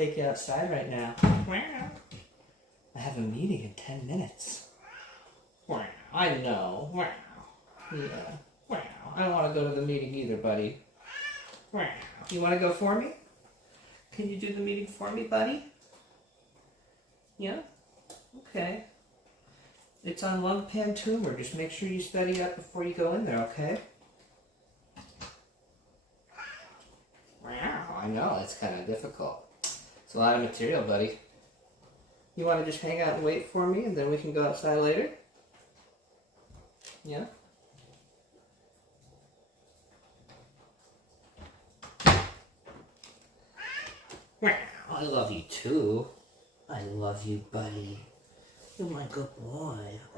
take you outside right now. I have a meeting in 10 minutes. I know. Yeah. I don't want to go to the meeting either, buddy. You want to go for me? Can you do the meeting for me, buddy? Yeah? Okay. It's on lung pan tumor. Just make sure you study up before you go in there, okay? I know, it's kind of difficult. It's a lot of material, buddy. You want to just hang out and wait for me, and then we can go outside later? Yeah? I love you too. I love you, buddy. You're my good boy.